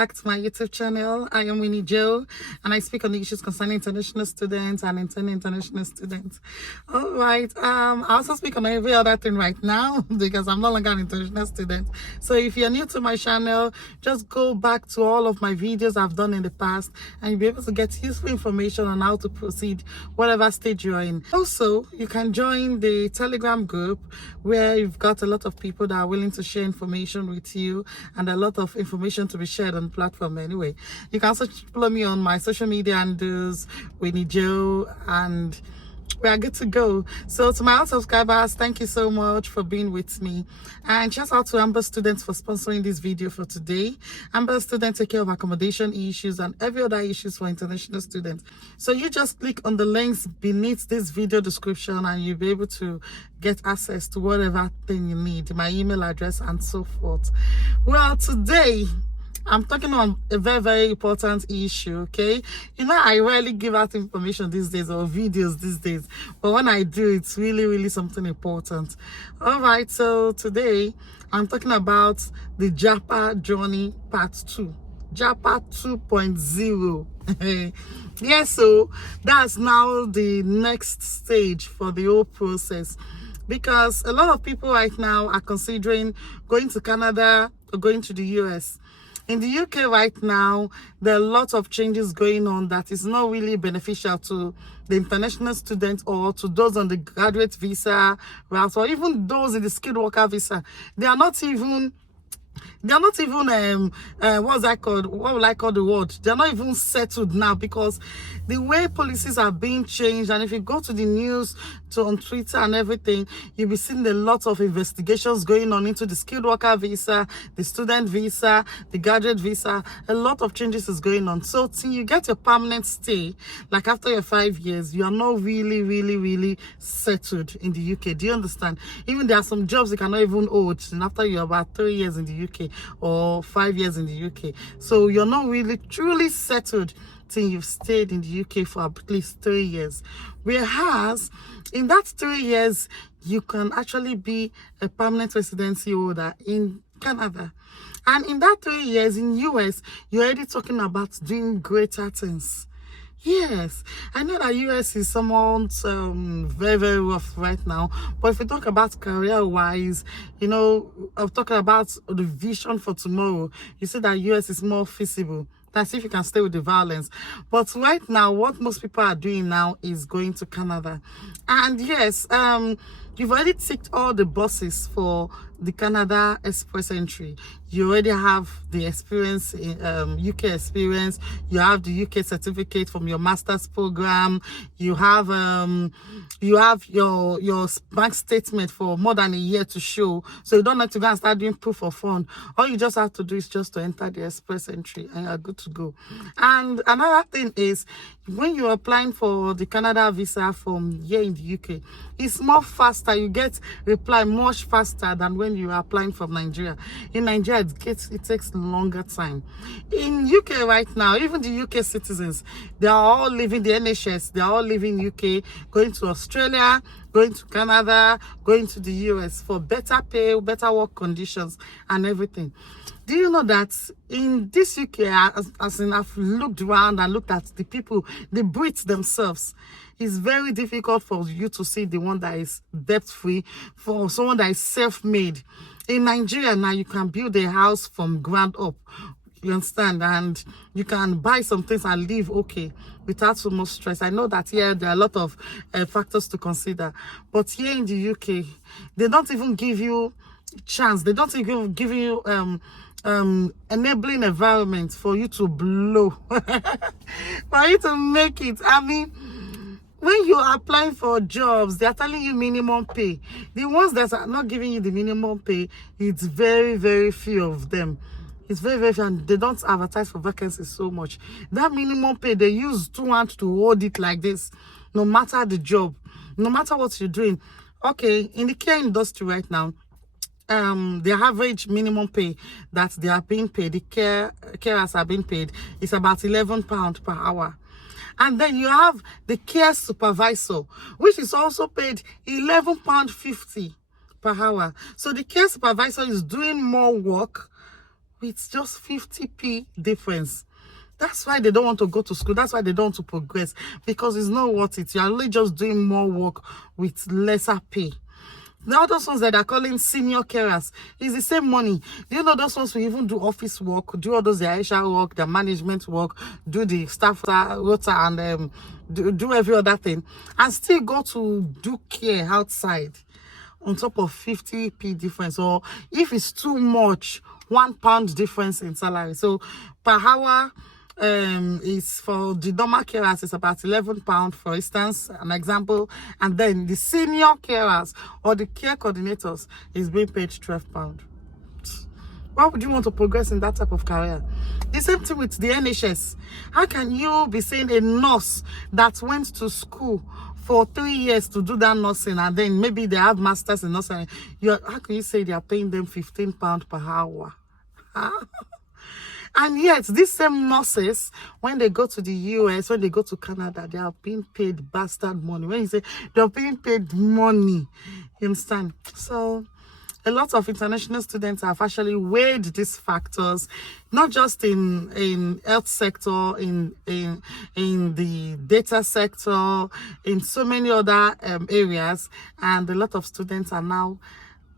back to my YouTube channel. I am Winnie Joe, and I speak on the issues concerning international students and international students. All right. I also speak on every other thing right now because I'm no longer an international student. So if you're new to my channel, just go back to all of my videos I've done in the past, and you'll be able to get useful information on how to proceed whatever stage you're in. Also, you can join the Telegram group where you've got a lot of people that are willing to share information with you and a lot of information to be shared on the platform anyway. You can also follow me on my social media handles, Winnie Joe, and we are good to go. So to my old subscribers, thank you so much for being with me, and shout out to Amber Students for sponsoring this video for today. Amber Students take care of accommodation issues and every other issues for international students. So you just click on the links beneath this video description and you'll be able to get access to whatever thing you need, my email address and so forth. Well, today I'm talking on a very, very important issue, okay? You know, I rarely give out information these days or videos these days, but when I do, it's really, really something important. All right, so today I'm talking about the JAPA journey part 2. JAPA 2.0. Yes, so that's now the next stage for the whole process, because a lot of people right now are considering going to Canada or going to the US. In the UK right now, there are a lot of changes going on that is not really beneficial to the international students or to those on the graduate visa route, or even those in the skilled worker visa. They are not even what's that called? What will I call the word? They're not even settled now, because the way policies are being changed, and if you go to the news, on Twitter and everything, you'll be seeing a lot of investigations going on into the skilled worker visa, the student visa, the graduate visa. A lot of changes is going on. So till you get your permanent stay, like after your 5 years, you are not really settled in the UK. Do you understand? Even there are some jobs you cannot even hold after you're about 3 years in the UK or 5 years in the UK. So you're not really truly settled till you've stayed in the UK for at least 3 years. Whereas in that 3 years, you can actually be a permanent residency holder in Canada. And in that 3 years in US, you're already talking about doing greater things. Yes, I know that US is somewhat very rough right now, but if we talk about career-wise, you know, I'm talking about the vision for tomorrow. You see that US is more feasible. That's if you can stay with the violence. But right now, what most people are doing now is going to Canada. And yes, you've already ticked all the boxes for the Canada Express entry. You already have the experience, UK experience. You have the UK certificate from your master's program. You have your bank statement for more than a year to show. So you don't have to go and start doing proof of fund. All you just have to do is just to enter the express entry and you're good to go. And another thing is, when you're applying for the Canada visa from here in the UK, it's more faster. You get reply much faster than when you are applying from Nigeria. In Nigeria, it takes longer time. In UK right now, even the UK citizens, they are all leaving the NHS, they are all leaving UK, going to Australia, going to Canada, going to the US for better pay, better work conditions and everything. Do you know that in this UK, as in I've looked around and looked at the people, the Brits themselves, it's very difficult for you to see the one that is debt-free, for someone that is self-made. In Nigeria now, you can build a house from ground up. You understand? And you can buy some things and live okay without so much stress. I know that here there are a lot of factors to consider. But here in the UK, they don't even give you chance. They don't even give you enabling environment for you to blow. For you to make it. I mean, when you are applying for jobs, they are telling you minimum pay. The ones that are not giving you the minimum pay, it's very few of them. It's very few, and they don't advertise for vacancies so much. That minimum pay, they use 2 hands to hold it like this, no matter the job, no matter what you're doing. Okay, in the care industry right now, the average minimum pay that they are being paid, the carers are being paid, is about £11 per hour. And then you have the care supervisor, which is also paid £11.50 per hour. So the care supervisor is doing more work with just 50p difference. That's why they don't want to go to school. That's why they don't want to progress, because it's not worth it. You're only just doing more work with lesser pay. The other ones that are calling senior carers is the same money. Do you know those ones who even do office work, do all those HR work, the management work, do the staff rota, and do every other thing, and still go to do care outside on top of 50p difference? Or if it's too much, £1 difference in salary. So per hour, is for the normal carers is about £11, for instance, an example, and then the senior carers or the care coordinators is being paid £12. Why would you want to progress in that type of career? The same thing with the NHS. How can you be saying a nurse that went to school for 3 years to do that nursing, and then maybe they have masters in nursing, how can you say they are paying them £15 per hour? And yet, these same nurses, when they go to the US, when they go to Canada, they are being paid bastard money. When you say they're being paid money, you understand? So, a lot of international students have actually weighed these factors, not just in health sector, in the data sector, in so many other areas, and a lot of students are now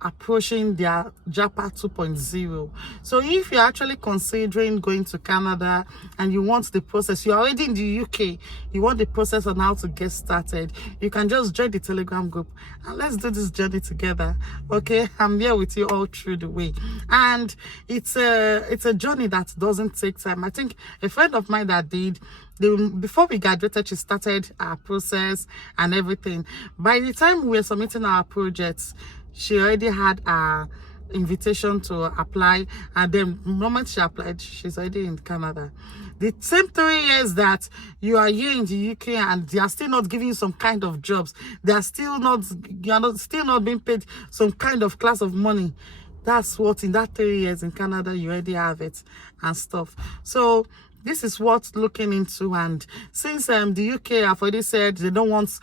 approaching their JAPA 2.0. So if you're actually considering going to Canada and you want the process, you're already in the UK, you want the process on how to get started, you can just join the Telegram group and let's do this journey together. Okay, I'm here with you all through the way, and it's a journey that doesn't take time. I think a friend of mine that did, before we graduated, she started our process and everything. By the time we were submitting our projects, she already had a invitation to apply, and then the moment she applied, she's already in Canada. The same 3 years that you are here in the UK and they are still not giving you some kind of jobs, they are still not, still not being paid some kind of class of money. That's what in that 3 years in Canada you already have it and stuff. So this is what looking into. And since the UK have already said they don't want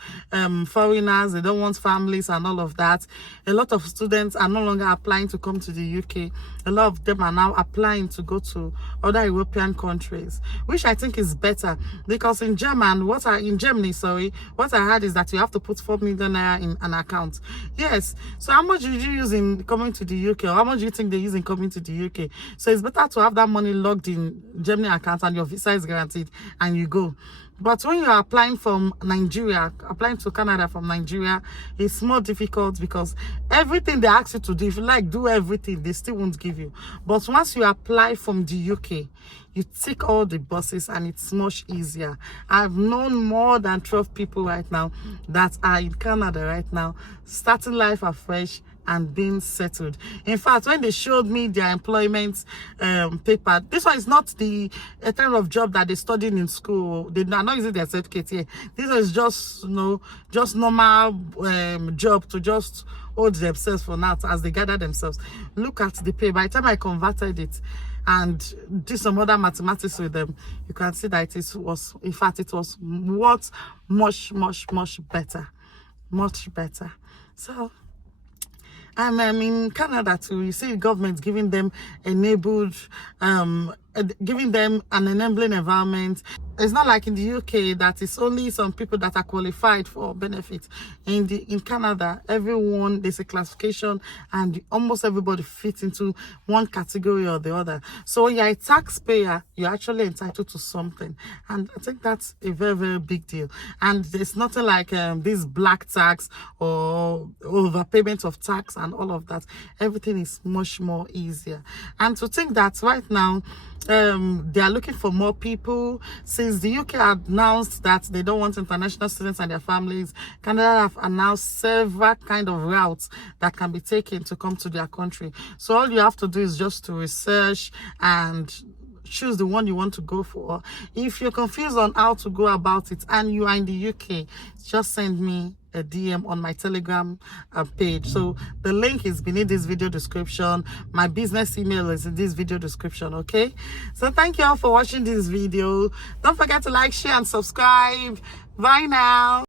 foreigners, they don't want families and all of that, a lot of students are no longer applying to come to the UK. A lot of them are now applying to go to other European countries, which I think is better, because in Germany, what I heard is that you have to put 4 million naira in an account. Yes. So how much did you use in coming to the UK, or how much do you think they use in coming to the UK? So it's better to have that money logged in Germany account and your visa is guaranteed and you go. But when you're applying from Nigeria, applying to Canada from Nigeria, it's more difficult, because everything they ask you to do, if you like do everything, they still won't give you. But once you apply from the UK, you tick all the boxes and it's much easier. I've known more than 12 people right now that are in Canada right now, starting life afresh and being settled. In fact, when they showed me their employment paper, this one is not the kind of job that they studied in school. They are not using their certificate here. This is just, you know, just normal job to just hold themselves for now as they gather themselves. Look at the pay. By the time I converted it and did some other mathematics with them, you can see that it was worth much better, much better. So, and in Canada too, you see government giving them giving them an enabling environment. It's not like in the UK that it's only some people that are qualified for benefits. In Canada, everyone, there's a classification and almost everybody fits into one category or the other. So when you're a taxpayer, you're actually entitled to something. And I think that's a very big deal. And there's nothing like this black tax or overpayment of tax and all of that. Everything is much more easier. And to think that right now, they are looking for more people. Since the UK announced that they don't want international students and their families, Canada have announced several kind of routes that can be taken to come to their country. So all you have to do is just to research and choose the one you want to go for. If you're confused on how to go about it and you are in the UK, just send me a DM on my Telegram page. So the link is beneath this video description. My business email is in this video description. Okay, so thank you all for watching this video. Don't forget to like, share and subscribe. Bye now.